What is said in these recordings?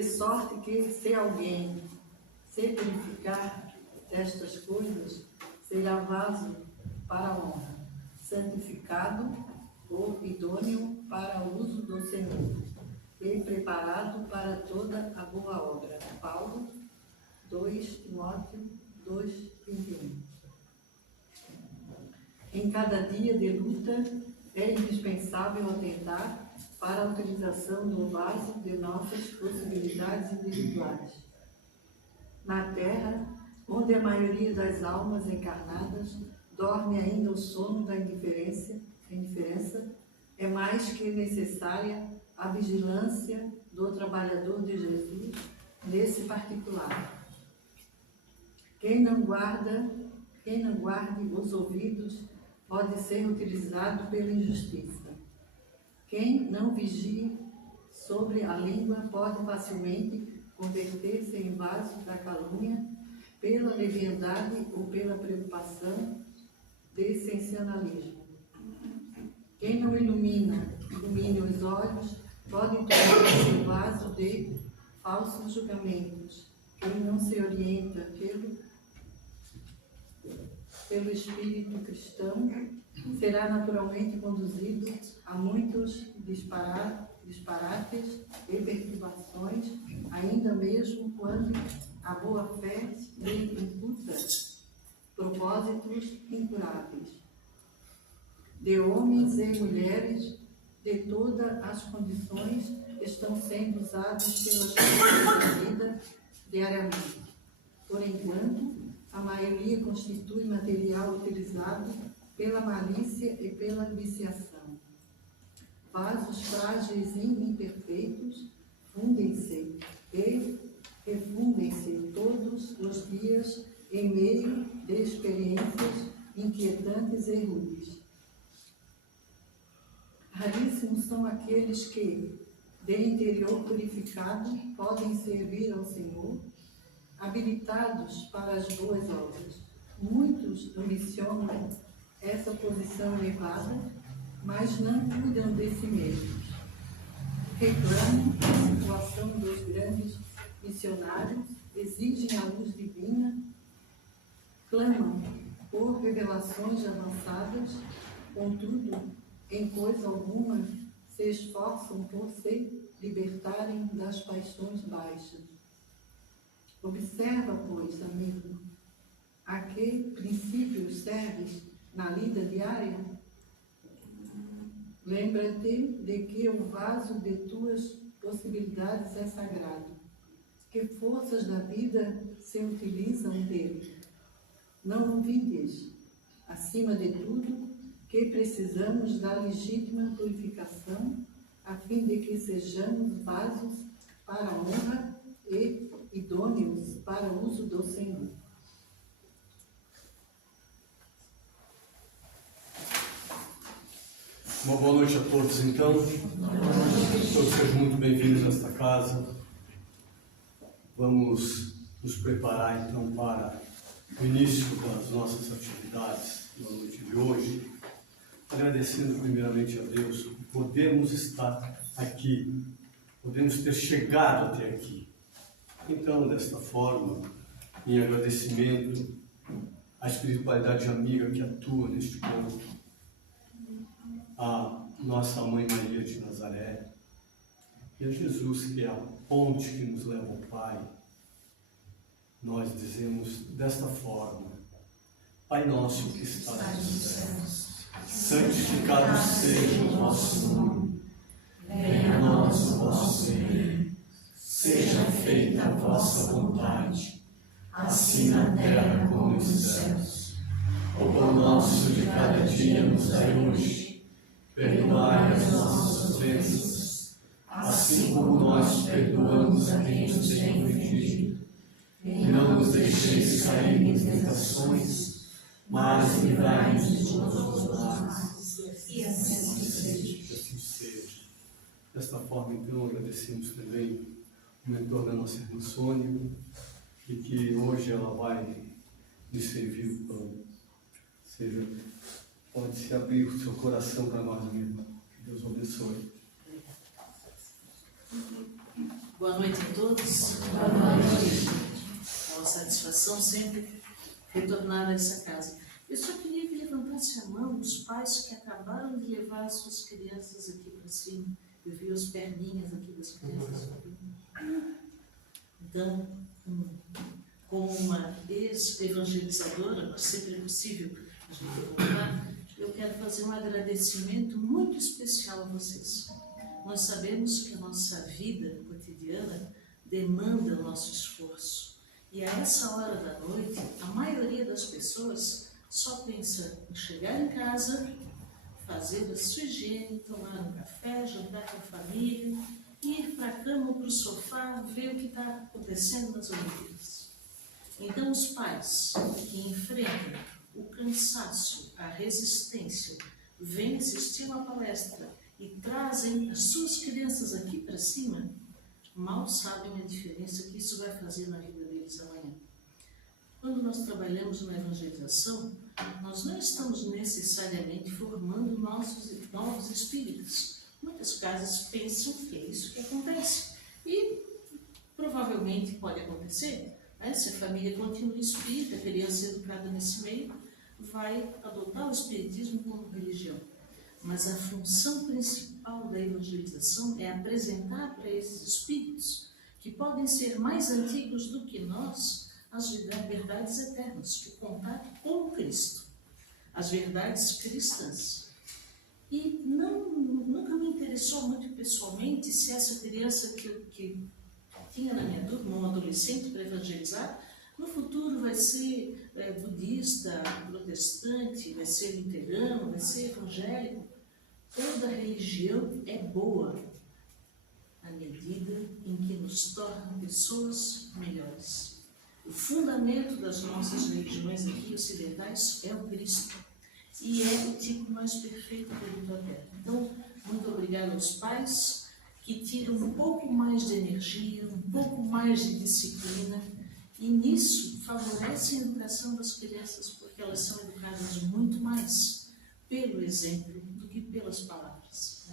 de sorte que, se alguém se purificar destas coisas, será vaso para a honra, santificado ou idôneo para o uso do Senhor, e preparado para toda a boa obra. Paulo, 2 Timóteo 2:21. Em cada dia de luta, é indispensável atentar para a utilização do vaso de nossas possibilidades individuais. Na Terra, onde a maioria das almas encarnadas dorme ainda o sono da indiferença, é mais que necessária a vigilância do trabalhador de Jesus nesse particular. Quem não guarde os ouvidos pode ser utilizado pela injustiça. Quem não vigie sobre a língua pode facilmente converter-se em vaso da calúnia pela leviandade ou pela preocupação de sensacionalismo. Quem não ilumine os olhos pode tornar-se vaso de falsos julgamentos. Quem não se orienta pelo espírito cristão será naturalmente conduzido a muitos disparates e perturbações, ainda mesmo quando a boa-fé lhe imputa propósitos incuráveis. De homens e mulheres de todas as condições estão sendo usados pelas forças da vida diariamente. Por enquanto, a maioria constitui material utilizado pela malícia e pela viciação. Vasos frágeis e imperfeitos fundem-se e refundem-se todos os dias em meio de experiências inquietantes e rudes. Raríssimos são aqueles que, de interior purificado, podem servir ao Senhor, habilitados para as boas obras. Muitos ambicionam essa posição elevada, mas não cuidam de si mesmos. Reclamam a situação dos grandes missionários, exigem a luz divina, clamam por revelações avançadas, contudo, em coisa alguma, se esforçam por se libertarem das paixões baixas. Observa, pois, amigo, a que princípios serves na lida diária? Lembra-te de que o vaso de tuas possibilidades é sagrado. Que forças da vida se utilizam dele? Não ouvides, acima de tudo, que precisamos da legítima purificação, a fim de que sejamos vasos para a honra e idôneos para o uso do Senhor. Uma boa noite a todos, então. Todos sejam muito bem-vindos a esta casa. Vamos nos preparar, então, para o início das nossas atividades na noite de hoje, agradecendo primeiramente a Deus por podermos estar aqui, podemos ter chegado até aqui. Então, desta forma, em agradecimento à espiritualidade amiga que atua neste ponto, a nossa Mãe Maria de Nazaré e a Jesus, que é a ponte que nos leva ao Pai, nós dizemos desta forma: Pai nosso que estás nos céus, santificado seja o vosso nome, venha a nós o vosso reino, seja feita a vossa vontade, assim na terra como nos céus. O pão nosso de cada dia nos dai hoje, perdoai as nossas ofensas, assim como nós perdoamos a quem nos tem ofendido. E não nos deixeis cair em tentações, mas livrai-nos de todos os males. E assim seja. Desta forma, então, agradecemos também o mentor da nossa irmã Sônia, e que hoje ela vai nos servir o pão. Ou seja, pode-se abrir o seu coração para nós, minha irmã. Que Deus o abençoe. Boa noite a todos. Boa noite. É uma satisfação sempre retornar a essa casa. Eu só queria que levantasse a mão os pais que acabaram de levar as suas crianças aqui para cima. Eu vi as perninhas aqui das crianças. Então, como uma ex-evangelizadora, sempre é possível a gente voltar, eu quero fazer um agradecimento muito especial a vocês. Nós sabemos que a nossa vida cotidiana demanda o nosso esforço. E a essa hora da noite, a maioria das pessoas só pensa em chegar em casa, fazer a sua higiene, tomar um café, jantar com a família, ir para a cama ou para o sofá, ver o que está acontecendo nas Olimpíadas. Então, os pais que enfrentam o cansaço, a resistência, vêm assistir uma palestra e trazem as suas crianças aqui para cima, mal sabem a diferença que isso vai fazer na vida deles amanhã. Quando nós trabalhamos na evangelização, nós não estamos necessariamente formando novos espíritos. Muitas casas pensam que é isso que acontece. E provavelmente pode acontecer, né? Se a família continua espírita, a criança educada nesse meio, vai adotar o espiritismo como religião. Mas a função principal da evangelização é apresentar para esses espíritos, que podem ser mais antigos do que nós, as verdades eternas, o contato com o Cristo, as verdades cristãs. E nunca me interessou muito pessoalmente se essa criança que tinha na minha turma, um adolescente para evangelizar, no futuro vai ser budista, protestante, vai ser luterano, vai ser evangélico. Toda religião é boa à medida em que nos torna pessoas melhores. O fundamento das nossas religiões aqui ocidentais é o Cristo e é o tipo mais perfeito que ele pode ter. Então, muito obrigada aos pais que tiram um pouco mais de energia, um pouco mais de disciplina, e nisso favorecem a educação das crianças, porque elas são educadas muito mais pelo exemplo do que pelas palavras.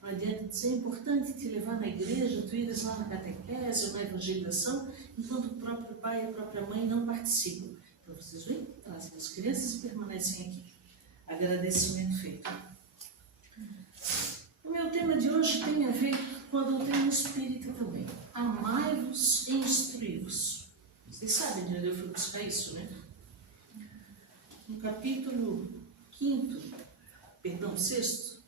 Não adianta dizer, é importante te levar na igreja, tu ires lá na catequese ou na evangelização, enquanto o próprio pai e a própria mãe não participam. Então vocês vêm, trazem as crianças e permanecem aqui. Agradecimento feito. O meu tema de hoje tem a ver com a doutrina espírita também. Amai-vos e instruí-vos. Vocês sabem de onde eu fui buscar isso, né? No capítulo 6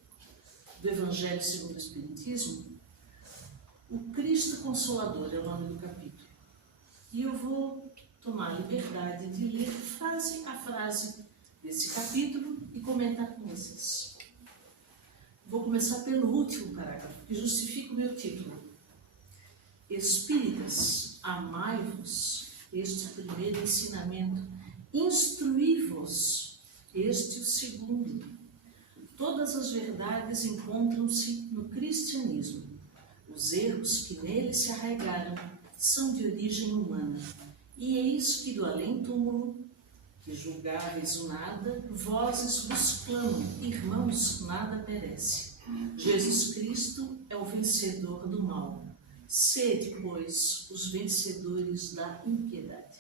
do Evangelho segundo o Espiritismo, o Cristo Consolador é o nome do capítulo. E eu vou tomar a liberdade de ler frase a frase desse capítulo e comentar com vocês. Vou começar pelo último parágrafo, que justifica o meu título. Espíritas, amai-vos, este primeiro ensinamento, instruí-vos, este o segundo. Todas as verdades encontram-se no cristianismo. Os erros que nele se arraigaram são de origem humana. E eis que do além-túmulo, que julgáveis o nada, vozes vos clamam, irmãos, nada perece. Jesus Cristo é o vencedor do mal. Sede, pois, os vencedores da impiedade.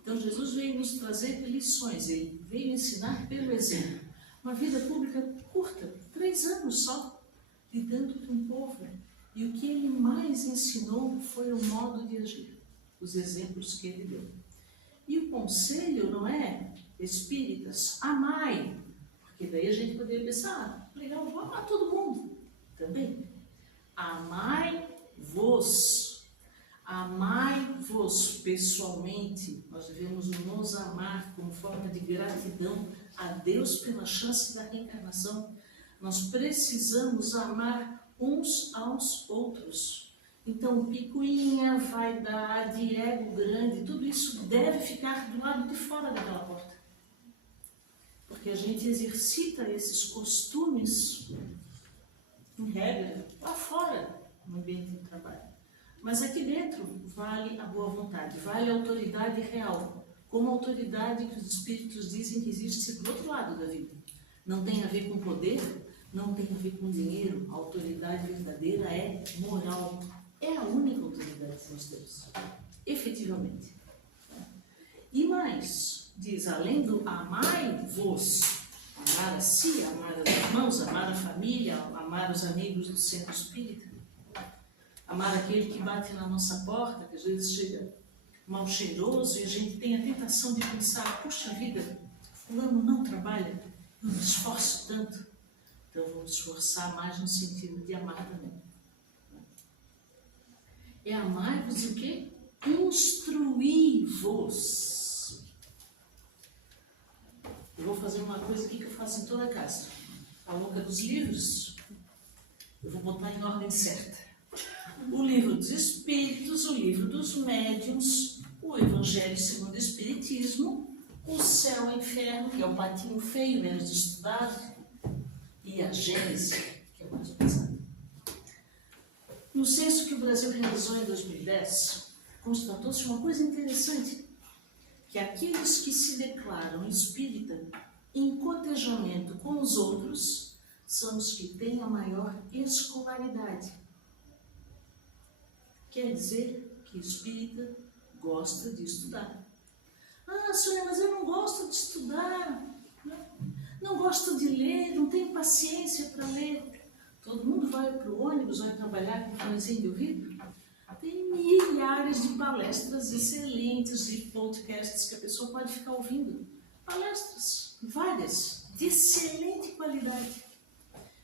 Então Jesus veio nos trazer lições, ele veio ensinar pelo exemplo. Uma vida pública curta, 3 anos só, lidando com o povo. E o que ele mais ensinou foi o modo de agir, os exemplos que ele deu. E o conselho não é, espíritas, amai, porque daí a gente poderia pensar, legal, vou amar todo mundo. Também, amai-vos, amai-vos pessoalmente. Nós devemos nos amar como forma de gratidão a Deus pela chance da reencarnação. Nós precisamos amar uns aos outros. Então, picuinha, vaidade, ego grande, tudo isso deve ficar do lado de fora daquela porta. Porque a gente exercita esses costumes, em regra, lá fora, no ambiente de trabalho. Mas aqui dentro vale a boa vontade, vale a autoridade real, como a autoridade que os espíritos dizem que existe do outro lado da vida. Não tem a ver com poder, não tem a ver com dinheiro, a autoridade verdadeira é moral. É a única autoridade. diz, além do amai-vos, amar a si, amar os irmãos, amar a família, amar os amigos do centro espírita, amar aquele que bate na nossa porta, que às vezes chega mal cheiroso e a gente tem a tentação de pensar, puxa vida, fulano não trabalha, eu me esforço tanto, então vou me esforçar mais no sentido de amar também. É amar-vos o quê? Instruí-vos. Eu vou fazer uma coisa aqui que eu faço em toda a casa. A louca dos livros, eu vou botar em ordem certa. O livro dos Espíritos, o livro dos Médiuns, o Evangelho segundo o Espiritismo, o Céu e o Inferno, que é o patinho feio, menos de estudar, e a Gênese, que é o mais pesado. No censo que o Brasil realizou em 2010, constatou-se uma coisa interessante, que aqueles que se declaram espírita em cotejamento com os outros são os que têm a maior escolaridade. Quer dizer que o espírita gosta de estudar. Ah, senhora, mas eu não gosto de estudar, não gosto de ler, não tenho paciência para ler. Todo mundo vai para o ônibus, vai trabalhar com fonezinho de ouvido? Tem milhares de palestras excelentes, de podcasts que a pessoa pode ficar ouvindo. Palestras, várias, de excelente qualidade.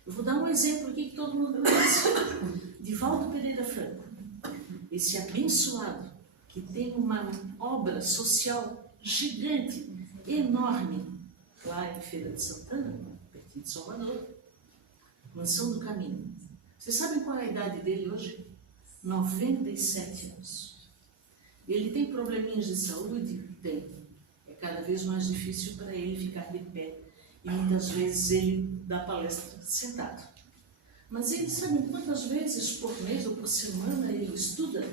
Eu vou dar um exemplo aqui que todo mundo conhece. Divaldo Pereira Franco. Esse abençoado, que tem uma obra social gigante, enorme, lá em Feira de Santana, perto de Salvador, Mansão do Caminho. Vocês sabem qual é a idade dele hoje? 97 anos. Ele tem probleminhas de saúde? Tem. É cada vez mais difícil para ele ficar de pé. E muitas vezes ele dá palestra sentado. Mas ele sabe quantas vezes por mês ou por semana ele estuda?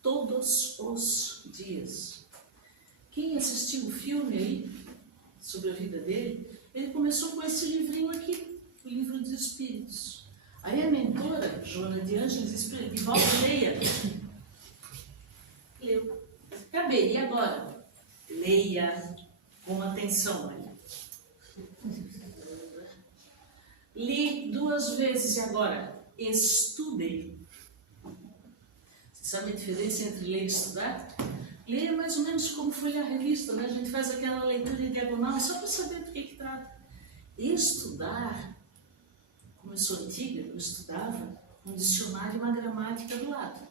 Todos os dias. Quem assistiu o filme aí, sobre a vida dele, ele começou com esse livrinho aqui, o Livro dos Espíritos. Aí a mentora, Joana de Ângeles, disse para ele, Divaldo, leia. Leu. Acabei, e agora? Leia com atenção, olha. Li 2 vezes e agora estudei. Você sabe a diferença entre ler e estudar? Ler é mais ou menos como folhear a revista, né? A gente faz aquela leitura em diagonal só para saber do que trata. Estudar, como eu sou antiga, eu estudava um dicionário e uma gramática do lado.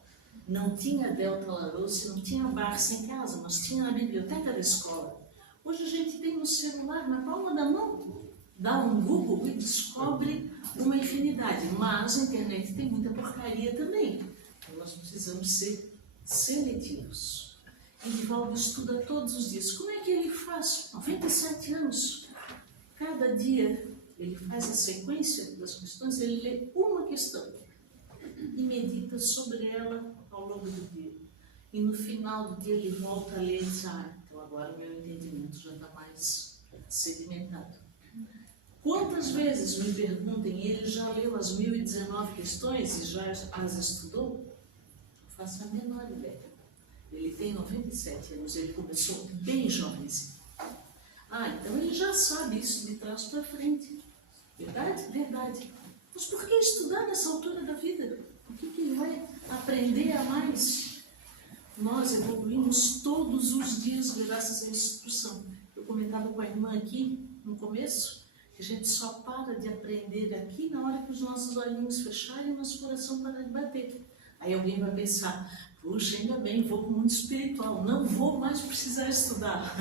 Não tinha Delta Larousse, não tinha Barça em casa, mas tinha na biblioteca da escola. Hoje a gente tem no celular, na palma da mão. Dá um Google e descobre uma infinidade. Mas a internet tem muita porcaria também. Então nós precisamos ser seletivos. E Divaldo estuda todos os dias. Como é que ele faz? 97 anos. Cada dia ele faz a sequência das questões, ele lê uma questão e medita sobre ela ao longo do dia. E no final do dia ele volta a ler e diz, então agora o meu entendimento já está mais sedimentado. Quantas vezes, me perguntem, ele já leu as 1019 questões e já as estudou? Não faço a menor ideia. Ele tem 97 anos, ele começou bem jovenzinho. Então ele já sabe isso de trás para frente. Verdade? Verdade. Mas por que estudar nessa altura da vida? O que ele vai aprender a mais? Nós evoluímos todos os dias graças à instrução. Eu comentava com a irmã aqui no começo, que a gente só para de aprender aqui na hora que os nossos olhinhos fecharem e o nosso coração parar de bater. Aí alguém vai pensar, puxa, ainda bem, vou para o mundo espiritual, não vou mais precisar estudar.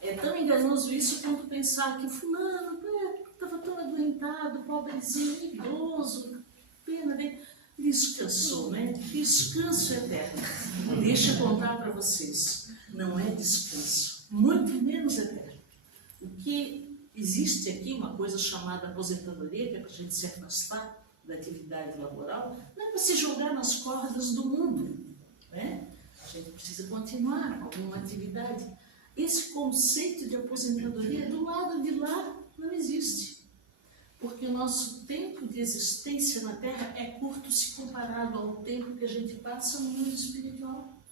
É tão enganoso isso quanto pensar que fulano estava tão adoentado, pobrezinho, idoso, pena dele. Descansou, né? Descanso eterno. Deixa eu contar para vocês, não é descanso, muito menos eterno. O que existe aqui, uma coisa chamada aposentadoria, que é para a gente se afastar da atividade laboral, não é para se jogar nas cordas do mundo, né? A gente precisa continuar com alguma atividade. Esse conceito de aposentadoria do lado de lá não existe, porque o nosso tempo de existência na Terra é curto se comparado ao tempo que a gente passa no mundo espiritual.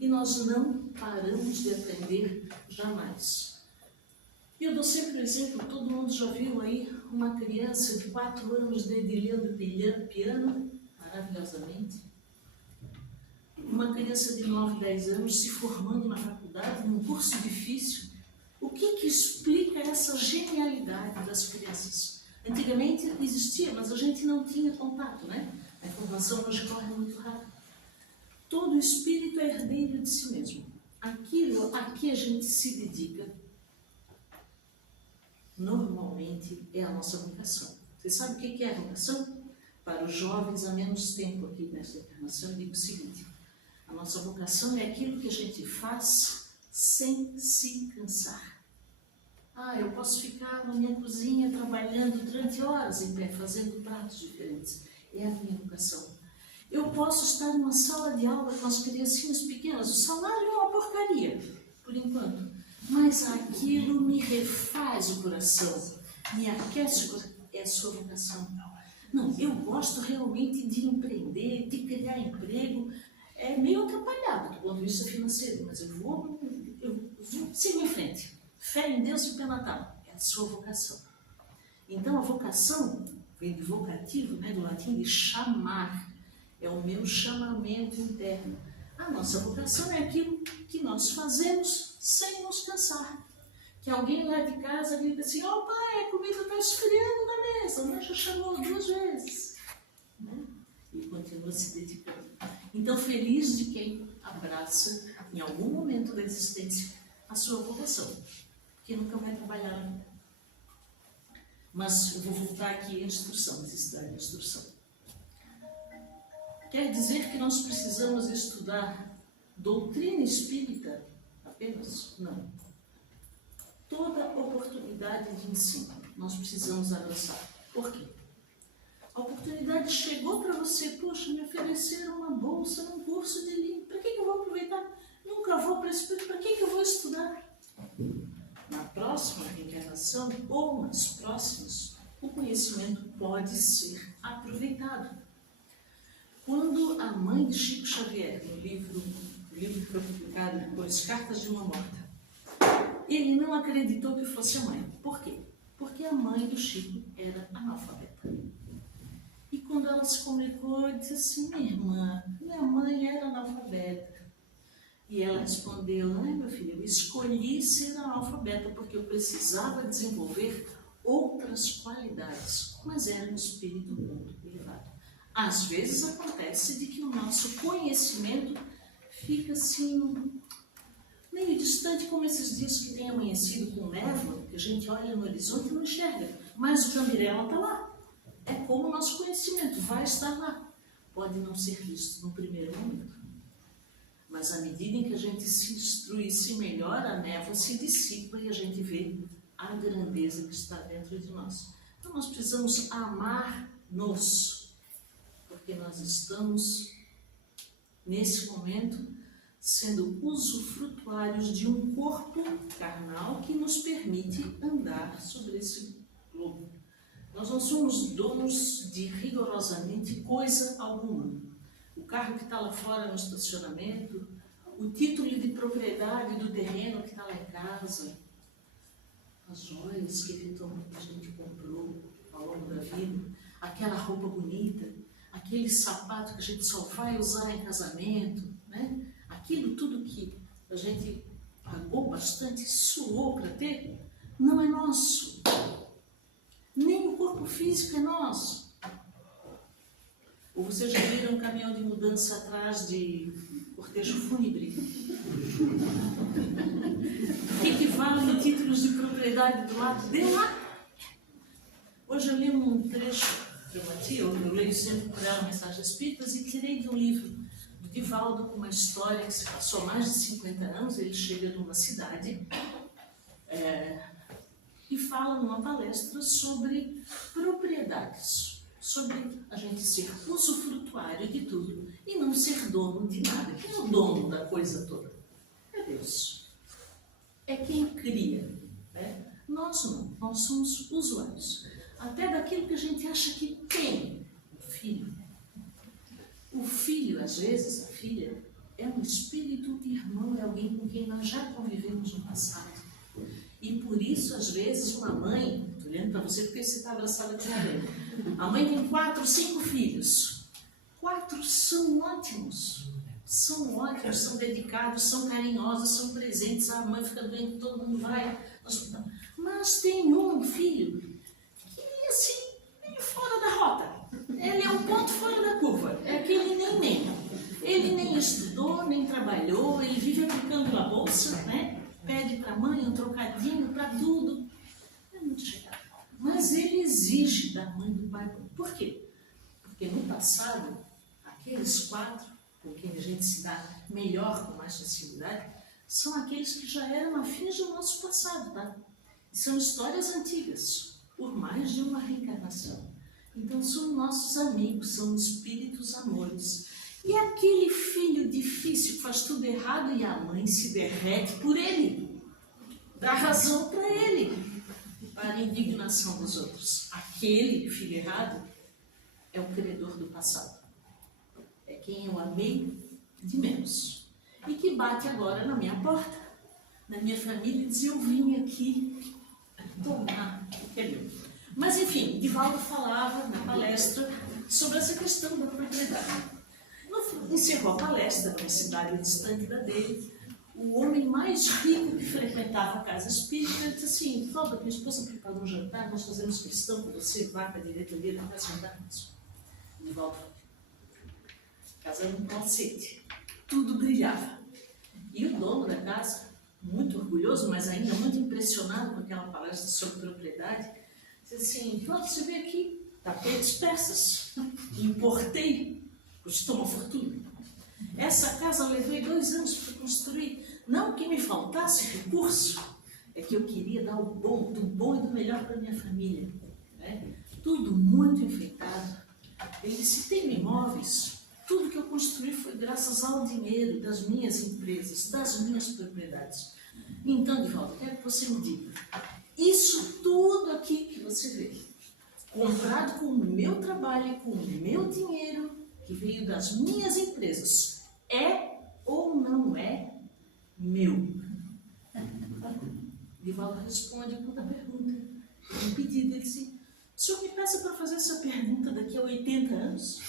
e nós não paramos de aprender jamais. E eu dou sempre o exemplo, todo mundo já viu aí uma criança de 4 anos dedilhando piano, maravilhosamente. Uma criança de 9, 10 anos se formando na faculdade, num curso difícil. O que explica essa genialidade das crianças? Antigamente existia, mas a gente não tinha contato, né? A informação hoje corre muito rápido. Todo espírito é herdeiro de si mesmo. Aquilo a que a gente se dedica, normalmente é a nossa vocação. Você sabe o que é a vocação? Para os jovens há menos tempo aqui nesta encarnação, eu digo o seguinte: a nossa vocação é aquilo que a gente faz sem se cansar. Eu posso ficar na minha cozinha trabalhando durante horas em pé, fazendo pratos diferentes. É a minha vocação. Eu posso estar numa sala de aula com as criancinhas pequenas. O salário é uma porcaria, por enquanto. Mas aquilo me refaz o coração, me aquece o coração. É a sua vocação. Não, eu gosto realmente de empreender, de criar emprego. É meio atrapalhado do ponto de vista financeiro, mas eu vou seguir em frente. Fé em Deus e pé na tábua. É a sua vocação. Então, a vocação vem do vocativo, né, do latim de chamar. É o meu chamamento interno. A nossa vocação é aquilo que nós fazemos sem nos cansar. Que alguém lá de casa grita assim: ó pai, a comida está esfriando na mesa, mas já chamou 2 vezes. Né? E continua se dedicando. Então, feliz de quem abraça, em algum momento da existência, a sua vocação. Que nunca vai trabalhar na vida. Mas eu vou voltar aqui à instrução, necessidade de instrução. Quer dizer que nós precisamos estudar doutrina espírita apenas? Não. Toda oportunidade de ensino nós precisamos abraçar. Por quê? A oportunidade chegou para você: poxa, me ofereceram uma bolsa num curso de língua. Para que eu vou aproveitar? Nunca vou para esse curso. Para que eu vou estudar? Na próxima reencarnação ou nas próximas, o conhecimento pode ser aproveitado. Quando a mãe de Chico Xavier, no livro que foi publicado depois, Cartas de uma Morta, ele não acreditou que fosse a mãe. Por quê? Porque a mãe do Chico era analfabeta. E quando ela se comunicou, ele disse assim: minha mãe era analfabeta. E ela respondeu: meu filho, eu escolhi ser analfabeta porque eu precisava desenvolver outras qualidades, mas era um espírito muito elevado. Às vezes acontece de que o nosso conhecimento fica assim, meio distante, como esses dias que tem amanhecido com névoa, que a gente olha no horizonte e não enxerga, mas o Cambirela está lá. É como o nosso conhecimento vai estar lá. Pode não ser visto no primeiro momento, mas à medida em que a gente se instrui, se melhora, a névoa se dissipa e a gente vê a grandeza que está dentro de nós. Então nós precisamos amar-nos, porque nós estamos, nesse momento, sendo usufrutuários de um corpo carnal que nos permite andar sobre esse globo. Nós não somos donos de rigorosamente coisa alguma. O carro que está lá fora no estacionamento, o título de propriedade do terreno que está lá em casa, as joias que eventualmente a gente comprou ao longo da vida, aquela roupa bonita, aquele sapato que a gente só vai usar em casamento, né? Aquilo tudo que a gente pagou bastante, suou para ter, não é nosso. Nem o corpo físico é nosso. Ou vocês já viram um caminhão de mudança atrás de cortejo fúnebre? O que vale títulos de propriedade do lado de lá? Hoje eu li um trecho de uma tia, eu leio sempre por ela Mensagens Espíritas, e tirei de um livro do Divaldo, com uma história que se passou há mais de 50 anos. Ele chega numa cidade e fala numa palestra sobre propriedades, sobre a gente ser usufrutuário de tudo e não ser dono de nada. Quem é o dono da coisa toda? É Deus. É quem cria. Né? Nós não, nós somos usuários. Até daquilo que a gente acha que tem. O filho. O filho, às vezes, a filha, é um espírito irmão, é alguém com quem nós já convivemos no passado. E por isso, às vezes, uma mãe, estou olhando para você porque você está abraçada com alguém, a mãe tem 4, 5 filhos. 4 são ótimos, são dedicados, são carinhosos, são presentes, a mãe fica doente, todo mundo vai ao hospital. Mas tem um filho que é assim, meio fora da rota. Ele é um ponto fora da curva, é aquele nem. Ele nem estudou, nem trabalhou, ele vive aplicando na bolsa, né? Pede para a mãe um trocadinho para tudo. É muito chegado. Mas ele exige da mãe e do pai. Por quê? Porque no passado, aqueles 4 com quem a gente se dá melhor, com mais facilidade, são aqueles que já eram afins do nosso passado, tá? E são histórias antigas, por mais de uma reencarnação. Então são nossos amigos, são espíritos amores. E aquele filho difícil que faz tudo errado e a mãe se derrete por ele, dá razão para ele, para a indignação dos outros. Aquele filho errado é o credor do passado. É quem eu amei de menos. E que bate agora na minha porta, na minha família, e diz: eu vim aqui tomar o que é meu. Mas enfim, Divaldo falava na palestra sobre essa questão da propriedade. Encerrou a palestra numa cidade distante da dele. O homem mais rico que frequentava a casa espírita disse assim: Divaldo, minha esposa preparou um jantar, nós fazemos questão que você vá para a diretoria da casa jantar com isso. Divaldo, casa era um palacete, tudo brilhava. E o dono da casa, muito orgulhoso, mas ainda muito impressionado com aquela palestra sobre propriedade, disse assim: Divaldo, você vê aqui, tapetes persas, importei. Custou uma fortuna. Essa casa eu levei 2 anos para construir. Não que me faltasse recurso, é que eu queria dar o bom, do bom e do melhor para a minha família. Né? Tudo muito enfeitado. Ele disse: tem imóveis, tudo que eu construí foi graças ao dinheiro das minhas empresas, das minhas propriedades. Então, Divaldo, quero que você me diga, isso tudo aqui que você vê, comprado com o meu trabalho, com o meu dinheiro, que veio das minhas empresas, é ou não é meu? Divaldo responde com outra pergunta. Um pedido, ele disse: o senhor me peça para fazer essa pergunta daqui a 80 anos?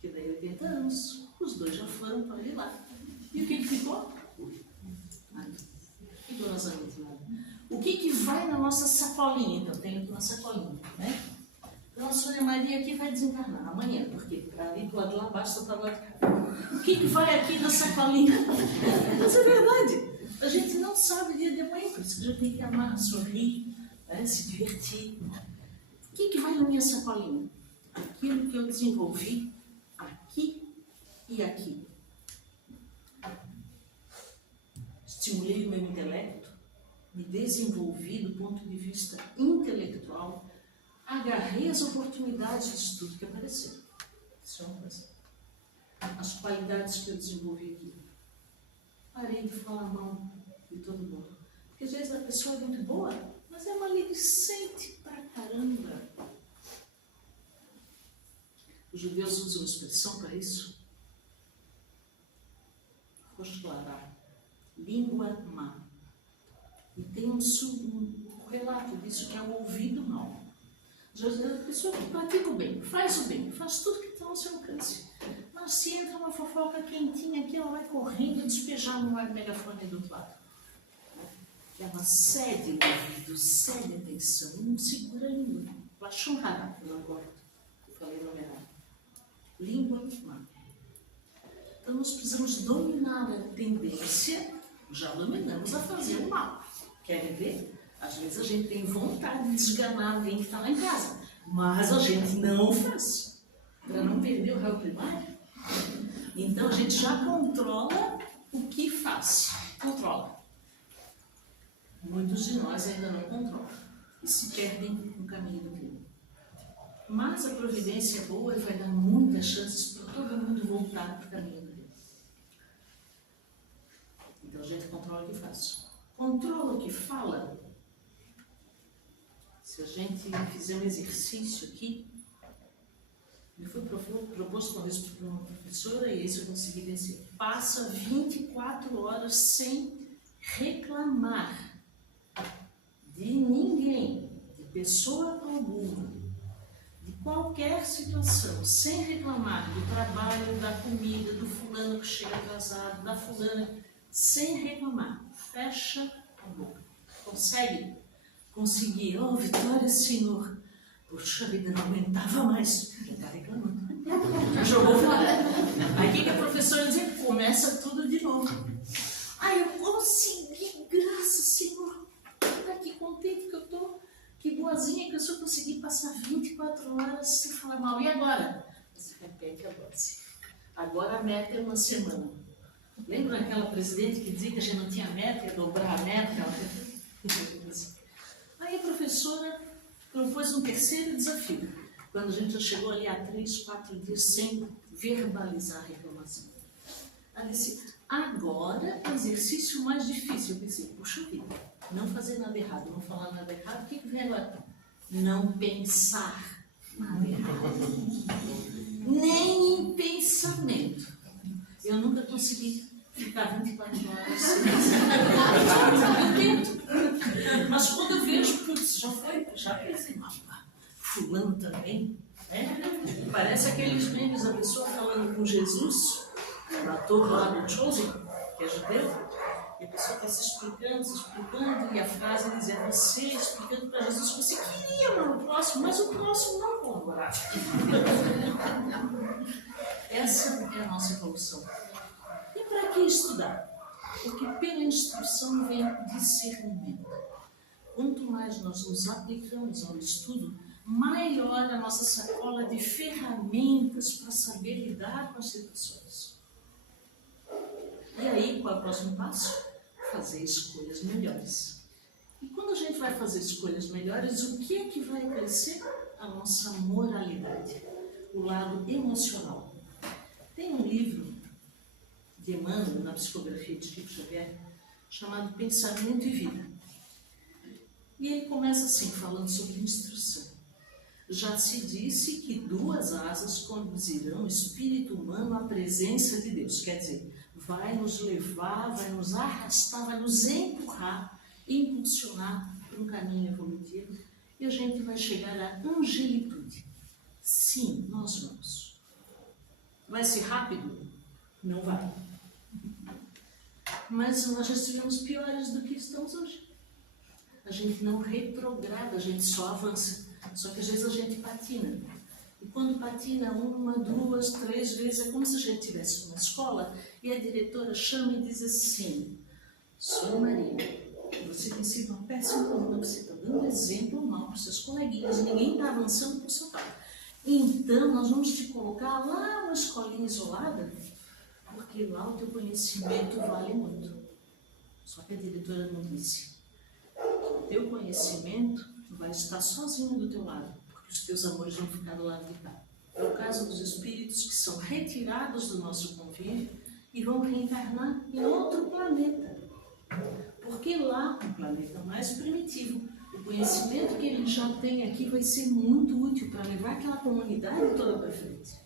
Que daí 80 anos, os 2 já foram para ali lá. E o que ficou? Nada. Rigorosamente nada. O que vai na nossa sacolinha? Então, tem aqui uma sacolinha, né? Então, a Sônia Maria aqui vai desencarnar amanhã, porque para ali do lado de lá abaixo está lá de cá. O que vai aqui na sacolinha? Mas é verdade. A gente não sabe o dia de amanhã, por isso que a gente tem que amar, sorrir, né, se divertir. O que vai na minha sacolinha? Aquilo que eu desenvolvi aqui e aqui. Estimulei o meu intelecto, me desenvolvi do ponto de vista intelectual, agarrei as oportunidades de estudo que apareceram. Isso é uma coisa. As qualidades que eu desenvolvi aqui. Parei de falar mal de todo mundo. Porque às vezes a pessoa é muito boa, mas é maledicente pra caramba. Os judeus usam uma expressão para isso. Roshlará. Língua má. E tem um relato disso que é o ouvido mau. A pessoa que pratica o bem, faz tudo que está ao seu alcance. Mas se entra uma fofoca quentinha aqui, ela vai correndo e despejar no megafone do outro lado. Ela cede o ouvido, cede a atenção, não segura a língua. Lachon hará, eu não gosto. Eu falei no errado. Língua má. Então nós precisamos dominar a tendência, já dominamos a fazer o mal. Querem ver? Às vezes a gente tem vontade de desganar alguém que está lá em casa, mas a gente não faz, para não perder o réu primário. Então a gente já controla o que faz. Controla. Muitos de nós ainda não controlam e se perdem no caminho do crime. Mas a providência é boa e vai dar muitas chances para todo mundo voltar para o caminho do crime. Então a gente controla o que faz. Controla o que fala. Se a gente fizer um exercício aqui, Me foi proposto uma vez por uma professora e esse eu consegui vencer. Passa 24 horas sem reclamar de ninguém, de pessoa alguma, de qualquer situação, sem reclamar do trabalho, da comida, do fulano que chega atrasado, da fulana, sem reclamar. Fecha a boca. Consegue? Consegui. Oh, vitória, Senhor. Puxa vida, não aguentava mais. Já está reclamando. Jogou fora. Aí o que a professora dizia? Começa tudo de novo. Ai, eu consegui, graças, Senhor. Tá que contente que eu tô. Que boazinha que eu só consegui passar 24 horas sem falar mal. E agora? Você repete agora, sim. Agora a meta é uma semana. Lembra aquela presidente que dizia que a gente não tinha meta, ia dobrar a meta? Aí a professora propôs um terceiro desafio, quando a gente já chegou ali há 3, 4 dias sem verbalizar a reclamação. Ela disse, agora exercício mais difícil. Eu pensei, puxa vida, não fazer nada errado, não falar nada errado, o que vem agora? Não pensar nada errado. Nem em pensamento. Eu nunca consegui ficar 24 horas sem eu tento. Mas quando eu vejo, putz, já pensei, fulano também, né? Parece aqueles memes, a pessoa falando com Jesus, o ator lá do Chosen, que é judeu, e a pessoa está se explicando, e a frase dizia, você explicando para Jesus que você queria amar o próximo, mas o próximo não colaborava. Essa é a nossa evolução. E para que estudar? Porque pela instrução vem discernimento. Quanto mais nós nos aplicamos ao estudo, maior a nossa sacola de ferramentas para saber lidar com as situações. E aí, qual é o próximo passo? Fazer escolhas melhores. E quando a gente vai fazer escolhas melhores, o que é que vai crescer? A nossa moralidade, o lado emocional. Tem um livro de Emmanuel, na psicografia de Chico Xavier, chamado Pensamento e Vida. E ele começa assim, falando sobre instrução. Já se disse que 2 asas conduzirão o espírito humano à presença de Deus. Quer dizer, vai nos levar, vai nos arrastar, vai nos empurrar, impulsionar para um caminho evolutivo e a gente vai chegar à angelitude. Sim, nós vamos. Vai ser rápido? Não vai. Mas nós já estivemos piores do que estamos hoje. A gente não retrograda, a gente só avança. Só que às vezes a gente patina. E quando patina 1, 2, 3 vezes, é como se a gente estivesse numa escola e a diretora chama e diz assim, Sra. Maria, você tem sido uma péssima aluna, você está dando exemplo mal para os seus coleguinhas, ninguém está avançando por seu lado. Então, nós vamos te colocar lá numa escolinha isolada, porque lá o teu conhecimento vale muito. Só que a diretora não disse. O teu conhecimento vai estar sozinho do teu lado, porque os teus amores vão ficar do lado de cá. É o caso dos espíritos que são retirados do nosso convívio e vão reencarnar em outro planeta. Porque lá, um planeta mais primitivo, o conhecimento que ele já tem aqui vai ser muito útil para levar aquela comunidade toda para frente.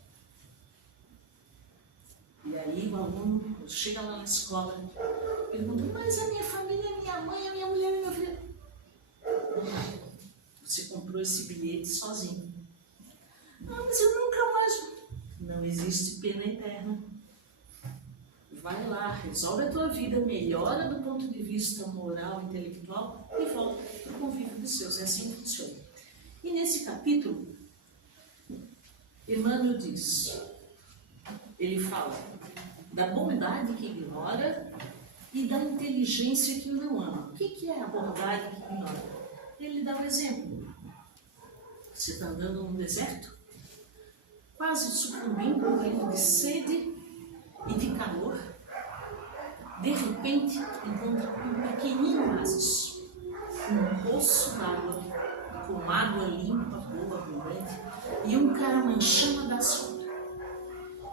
E aí o aluno chega lá na escola e pergunta, mas a minha família, a minha mãe, a minha mulher, a minha filha. Não, você comprou esse bilhete sozinho. Não, mas eu nunca mais... Não existe pena eterna. Vai lá, resolve a tua vida, melhora do ponto de vista moral, intelectual e volta para o convívio dos seus. É assim que funciona. E nesse capítulo, Emmanuel diz, ele fala da bondade que ignora e da inteligência que não ama. O que é a bondade que ignora? Ele dá um exemplo. Você está andando num deserto, quase sucumbindo, morrendo de sede e de calor. De repente, encontra um pequenino oásis, um poço d'água, com água limpa, boa, abundante, e um caramanchama da sombra.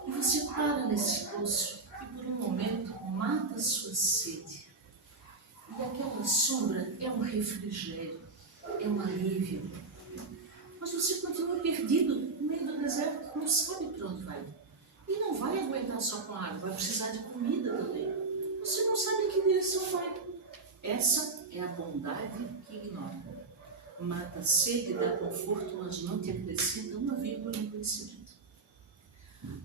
E você para nesse poço e por um momento mata a sua sede. E aquela sombra é um refrigério, é um alívio. Mas você continua perdido no meio do deserto, não sabe para onde vai. E não vai aguentar só com água, vai precisar de comida também. Você não sabe em que direção vai. Essa é a bondade que ignora. Mata a sede, dá conforto, mas não te acrescenta uma vírgula em conhecimento.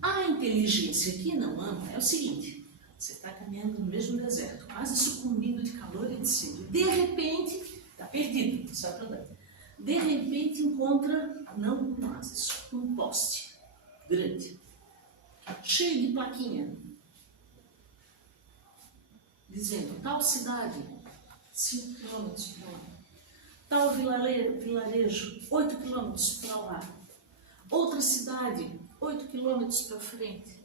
A inteligência que não ama é o seguinte: você está caminhando no mesmo deserto, quase sucumbindo de calor e de sede. De repente, está perdido, não sabe para onde. De repente encontra, não um oásis, um poste grande, cheio de plaquinha, dizendo: tal cidade, 5 quilômetros para lá. Tal vilarejo, 8 quilômetros para lá. Outra cidade, 8 quilômetros para frente.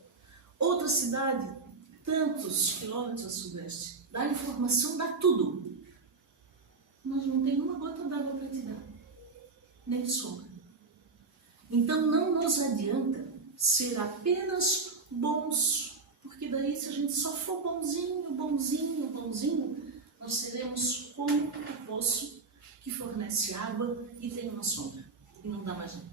Outra cidade, tantos quilômetros a sudeste. Dá informação, dá tudo. Mas não tem uma gota d'água para te dar. Nem de sombra. Então não nos adianta ser apenas bons. Porque daí, se a gente só for bonzinho, bonzinho, bonzinho, nós seremos como o poço que fornece água e tem uma sombra, e não dá mais nada.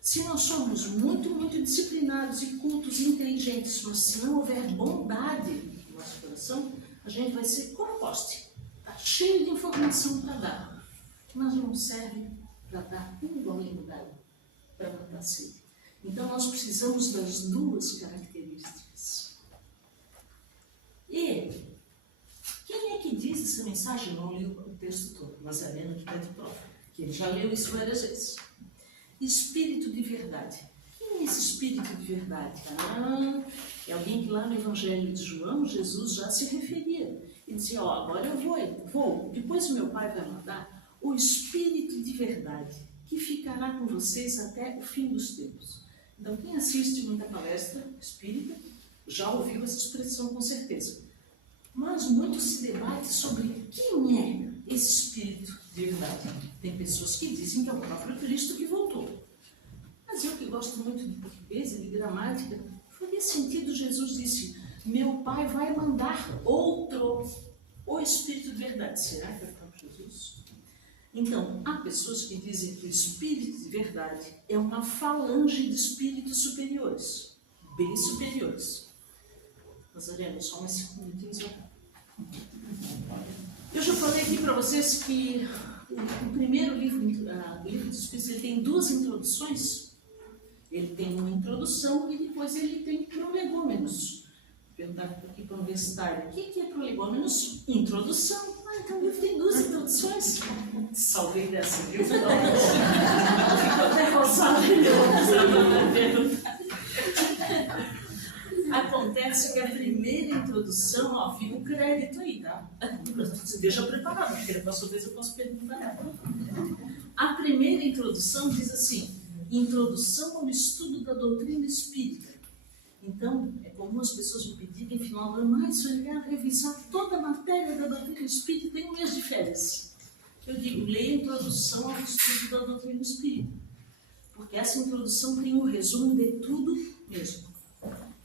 Se nós somos muito, muito disciplinados e cultos e inteligentes, mas se não houver bondade no nosso coração, a gente vai ser como poste. Está cheio de informação para dar, mas não serve para dar um golinho d'água, para matar a sede. Então nós precisamos das duas características. E quem é que diz essa mensagem? Não li o texto todo, mas a Helena que está de prova, que ele já leu isso várias vezes. Espírito de verdade. Quem é esse Espírito de verdade? É alguém que lá no Evangelho de João, Jesus já se referia. Ele dizia: ó, agora eu vou, depois o meu Pai vai mandar o Espírito de verdade, que ficará com vocês até o fim dos tempos. Então, quem assiste muita palestra espírita já ouviu essa expressão com certeza. Mas muito se debate sobre quem é esse Espírito de verdade. Tem pessoas que dizem que é o próprio Cristo que voltou. Mas eu que gosto muito de português e de gramática, faria sentido. Jesus disse: meu Pai vai mandar outro, o Espírito de verdade. Será que é o próprio Jesus? Então, há pessoas que dizem que o Espírito de verdade é uma falange de espíritos superiores, bem superiores. Mas olha, só mais 5 minutinhos. Eu já falei aqui para vocês que o primeiro livro, o livro dos Espíritos, ele tem 2 introduções. Ele tem uma introdução e depois ele tem prolegômenos. Vou perguntar aqui para o universitário: o que é prolegômenos? Introdução. Então o livro tem 2 introduções. Salvei dessa, viu? Ficou até roçado. Acontece que a primeira introdução, ó, fica o crédito aí, tá? Deixa preparado, porque da próxima vez eu posso perguntar. A primeira introdução diz assim: Introdução ao estudo da doutrina espírita. Então, é comum as pessoas me pedirem no final do ano: mas eu quero revisar toda a matéria da doutrina espírita em um mês de férias. Eu digo: leia a introdução ao estudo da doutrina espírita. Porque essa introdução tem um resumo de tudo mesmo.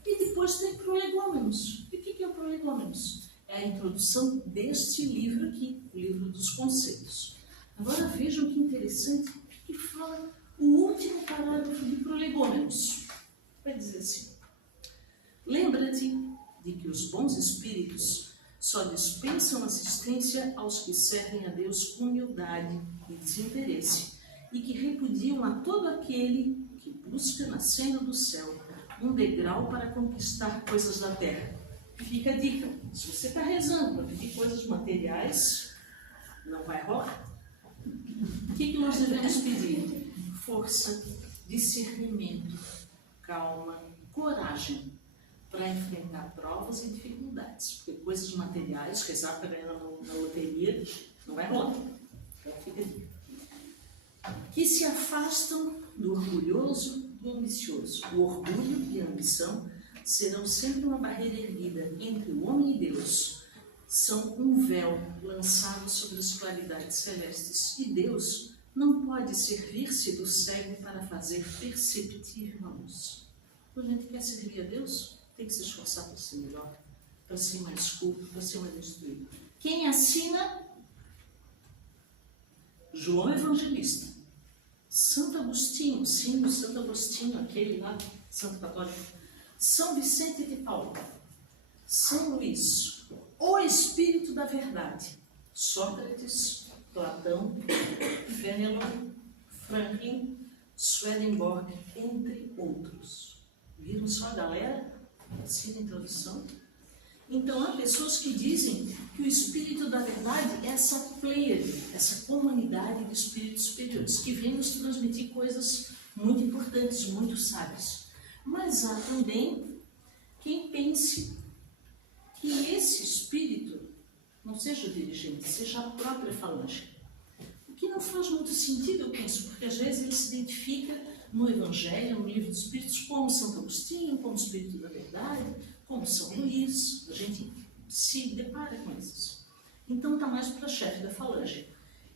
E depois tem prolegômenos. E o que é o prolegômenos? É a introdução deste livro aqui, o livro dos conceitos. Agora vejam que interessante que fala o último parágrafo de prolegômenos. Vai dizer assim: lembra-te de que os bons espíritos só dispensam assistência aos que servem a Deus com humildade e desinteresse, e que repudiam a todo aquele que busca na senda do céu um degrau para conquistar coisas da terra. Fica a dica: se você está rezando para pedir coisas materiais, não vai rolar. O que nós devemos pedir? Força, discernimento, calma, coragem para enfrentar provas e dificuldades. Porque coisas materiais, rezar para ganhar na loteria, não vai rolar. Então fica a dica. Que se afastam do orgulhoso e do ambicioso. O orgulho e a ambição serão sempre uma barreira erguida entre o homem e Deus. São um véu lançado sobre as claridades celestes. E Deus não pode servir-se do cego para fazer perceptível a luz. Quando a gente quer servir a Deus, tem que se esforçar para ser melhor, para ser mais culto, para ser mais instruído. Quem assina? João Evangelista. Santo Agostinho, sim, Santo Agostinho, aquele lá, Santo Católico, São Vicente de Paulo, São Luís, o Espírito da Verdade, Sócrates, Platão, Fénelon, Franklin, Swedenborg, entre outros. Viram só a galera? Assim na introdução. Então, há pessoas que dizem que o Espírito da Verdade é essa pleiade, essa comunidade de espíritos superiores, que vem nos transmitir coisas muito importantes, muito sábias. Mas há também quem pense que esse Espírito não seja o dirigente, seja a própria falange. O que não faz muito sentido, eu penso, porque às vezes ele se identifica no Evangelho, no Livro dos Espíritos, como Santo Agostinho, como Espírito da Verdade, como São Luís. A gente se depara com esses. Então está mais para chefe da falange.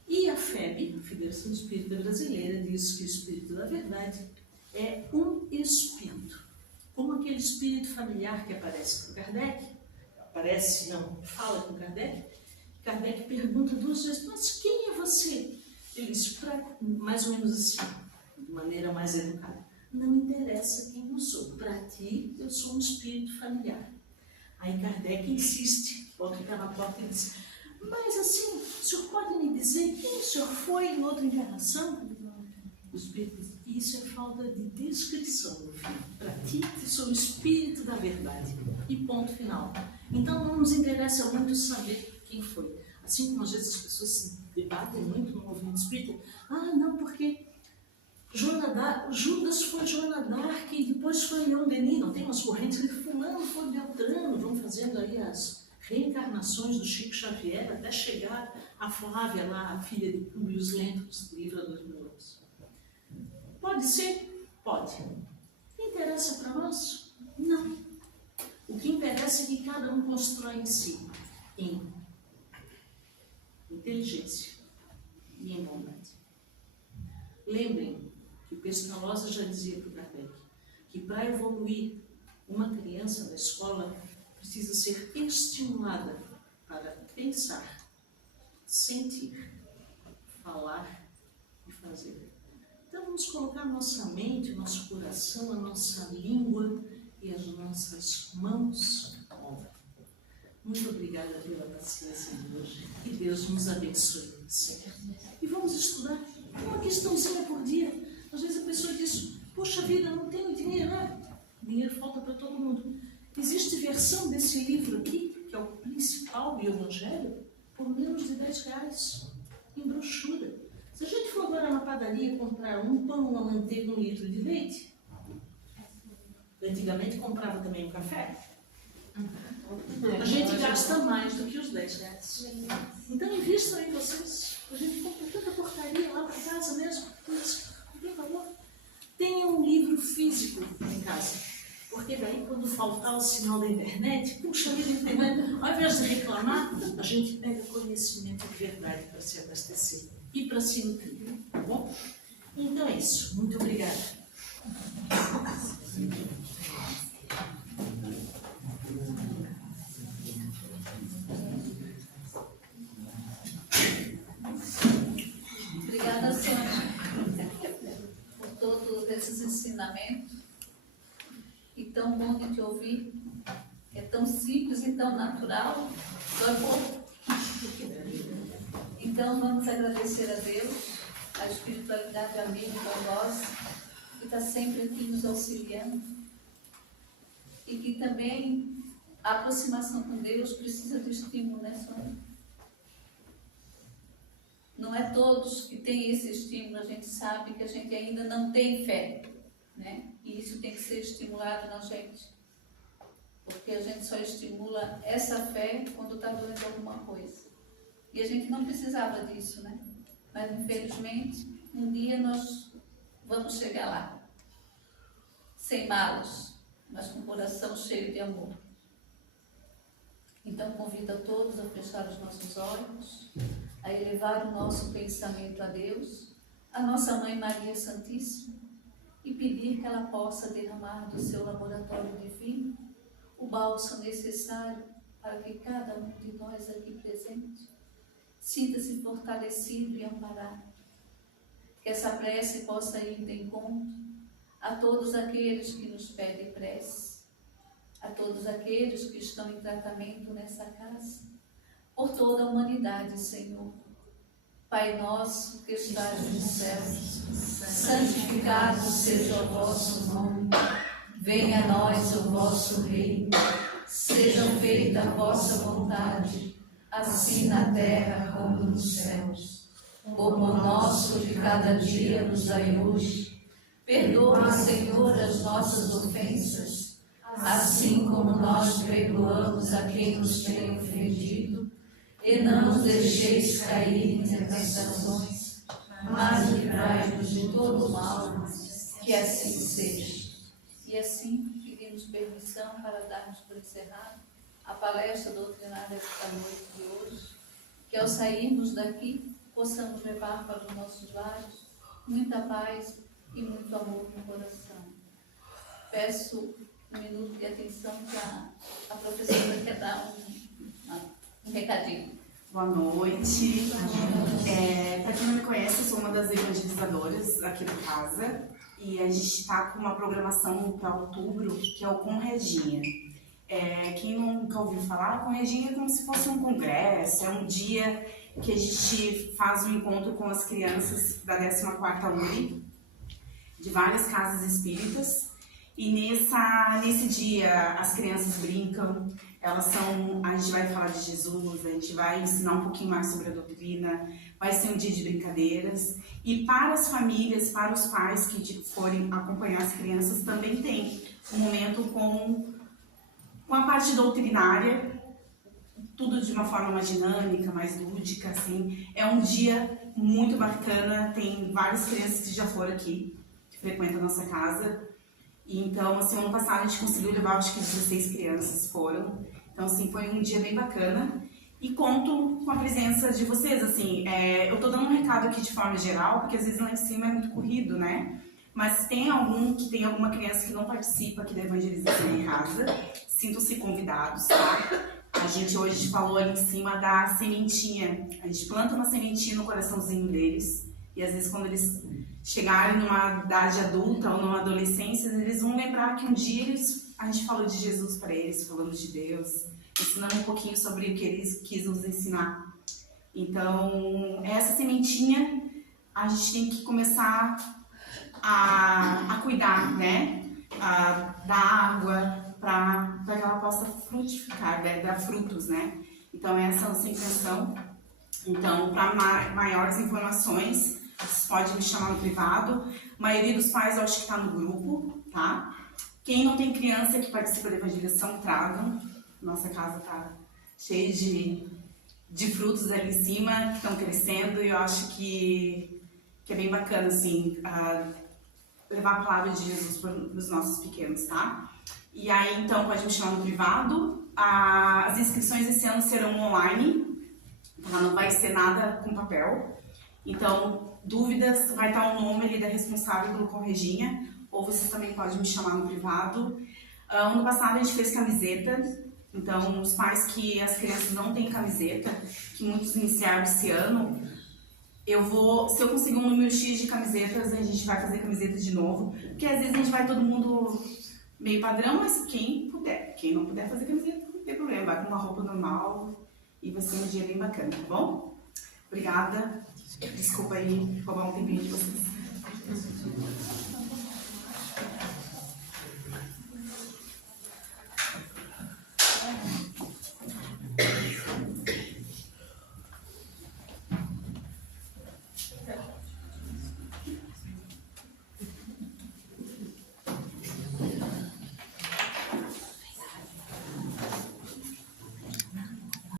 E a FEB, a Federação Espírita Brasileira, diz que o Espírito da Verdade é um espírito. Como aquele espírito familiar que aparece com Kardec, fala com Kardec. Kardec pergunta 2 vezes, mas quem é você? Ele diz, mais ou menos assim, de maneira mais educada, não interessa quem eu sou, para ti eu sou um espírito familiar. Aí Kardec insiste, bota o pé na porta e diz, mas assim, o senhor pode me dizer quem o senhor foi em outra encarnação? O espírito diz, isso é falta de descrição, meu filho. Para ti eu sou o espírito da verdade. E ponto final. Então não nos interessa muito saber quem foi. Assim como às vezes as pessoas se debatem muito no movimento espírita, não, porque Judas foi Joana d'Arc e depois foi Leon Denis. Não tem umas correntes que fulano foi Beltrano, vão fazendo aí as reencarnações do Chico Xavier até chegar a Flávia lá, a filha de Públio Lentulus, livrador de Dolores. Pode ser? Pode. Interessa para nós? Não. O que interessa é que cada um constrói em si, em inteligência e em bondade. Lembrem que o Pestalozzi já dizia para o Kardec que para evoluir uma criança na escola precisa ser estimulada para pensar, sentir, falar e fazer. Então vamos colocar nossa mente, nosso coração, a nossa língua e as nossas mãos à obra. Muito obrigada pela paciência de hoje. Que Deus nos abençoe sempre. E vamos estudar uma questãozinha por dia. Às vezes a pessoa diz, poxa vida, não tenho dinheiro. Dinheiro falta para todo mundo. Existe versão desse livro aqui, que é o principal e o Evangelho, por menos de R$10, em brochura. Se a gente for agora na padaria comprar um pão, uma manteiga, 1 litro de leite, antigamente comprava também um café, a gente gasta mais do que os R$10. Então invistam em vocês. A gente compra tanta porcaria lá para casa mesmo. Por favor, tenha um livro físico em casa. Porque daí, quando faltar o sinal da internet, puxa vida, a internet, ao invés de reclamar, a gente pega conhecimento de verdade para se abastecer e para se nutrir, tá bom? Então é isso. Muito obrigada. Obrigada, Sônia, por todos esses ensinamentos. E tão bom de te ouvir. É tão simples e tão natural. Dói pouco. Então, vamos agradecer a Deus, a espiritualidade amiga com nós, que está sempre aqui nos auxiliando. E que também a aproximação com Deus precisa de estímulo, né, Sônia? Não é todos que têm esse estímulo, a gente sabe que a gente ainda não tem fé, né? E isso tem que ser estimulado na gente, porque a gente só estimula essa fé quando está doendo alguma coisa. E a gente não precisava disso, né? Mas infelizmente, um dia nós vamos chegar lá, sem malas, mas com o coração cheio de amor. Então convido a todos a fechar os nossos olhos, a elevar o nosso pensamento a Deus, a nossa Mãe Maria Santíssima, e pedir que ela possa derramar do seu laboratório divino o bálsamo necessário para que cada um de nós aqui presente sinta-se fortalecido e amparado, que essa prece possa ir de encontro a todos aqueles que nos pedem prece, a todos aqueles que estão em tratamento nessa casa, por toda a humanidade, Senhor. Pai nosso que estás nos céus, santificado seja o vosso nome. Venha a nós o vosso reino. Seja feita a vossa vontade, assim na terra como nos céus. O pão nosso de cada dia nos dai hoje. Perdoa, Senhor, as nossas ofensas, assim como nós perdoamos a quem nos tem ofendido. E não nos deixeis cair em tentações, mas livrai-nos de todo o mal, que assim seja. E assim, pedimos permissão para darmos por encerrado a palestra doutrinária da noite de hoje, que ao sairmos daqui, possamos levar para os nossos lares muita paz e muito amor no coração. Peço um minuto de atenção para a professora quer dar um recadinho. Boa noite. Para quem não me conhece, eu sou uma das evangelizadoras aqui da casa e a gente está com uma programação para outubro que é o Conredinha. Quem nunca ouviu falar, Conredinha é como se fosse um congresso, é um dia que a gente faz um encontro com as crianças da 14ª URI, de várias casas espíritas. E nesse dia as crianças brincam, a gente vai falar de Jesus, a gente vai ensinar um pouquinho mais sobre a doutrina, vai ser um dia de brincadeiras. E para as famílias, para os pais que forem acompanhar as crianças, também tem um momento com a parte doutrinária, tudo de uma forma mais dinâmica, mais lúdica, assim. É um dia muito bacana, tem várias crianças que já foram aqui, que frequentam a nossa casa. E então, assim, ano passado a gente conseguiu levar, acho que 16 crianças foram. Então, assim, foi um dia bem bacana. E conto com a presença de vocês, assim. Eu tô dando um recado aqui de forma geral, porque às vezes lá em cima é muito corrido, né? Mas se tem alguma criança que não participa aqui da evangelização em casa, sintam-se convidados, tá? A gente hoje falou ali em cima da sementinha. A gente planta uma sementinha no coraçãozinho deles. E às vezes quando eles chegarem numa idade adulta ou numa adolescência, eles vão lembrar que um dia a gente falou de Jesus para eles, falamos de Deus, ensinamos um pouquinho sobre o que eles quis nos ensinar. Então, essa sementinha a gente tem que começar a cuidar, né? A dar água para que ela possa frutificar, né? Dar frutos, né? Então, essa é a nossa intenção. Então, para maiores informações, vocês podem me chamar no privado. A maioria dos pais eu acho que está no grupo, tá? Quem não tem criança que participa da evangelização, tragam. Nossa casa está cheia de frutos ali em cima, que estão crescendo. E eu acho que é bem bacana, assim, levar a palavra de Jesus para os nossos pequenos, tá? E aí, então, pode me chamar no privado. As inscrições esse ano serão online, tá? Não vai ser nada com papel. Então, dúvidas, vai estar o nome ali da responsável pelo Conredinha, ou vocês também podem me chamar no privado. Ano passado a gente fez camiseta, então os pais que as crianças não têm camiseta, que muitos iniciaram esse ano, se eu conseguir um número X de camisetas, a gente vai fazer camiseta de novo, porque às vezes a gente vai todo mundo meio padrão, mas quem não puder fazer camiseta, não tem problema, vai com uma roupa normal e vai ser um dia bem bacana, tá bom? Obrigada. Desculpa aí roubar um tempinho de vocês.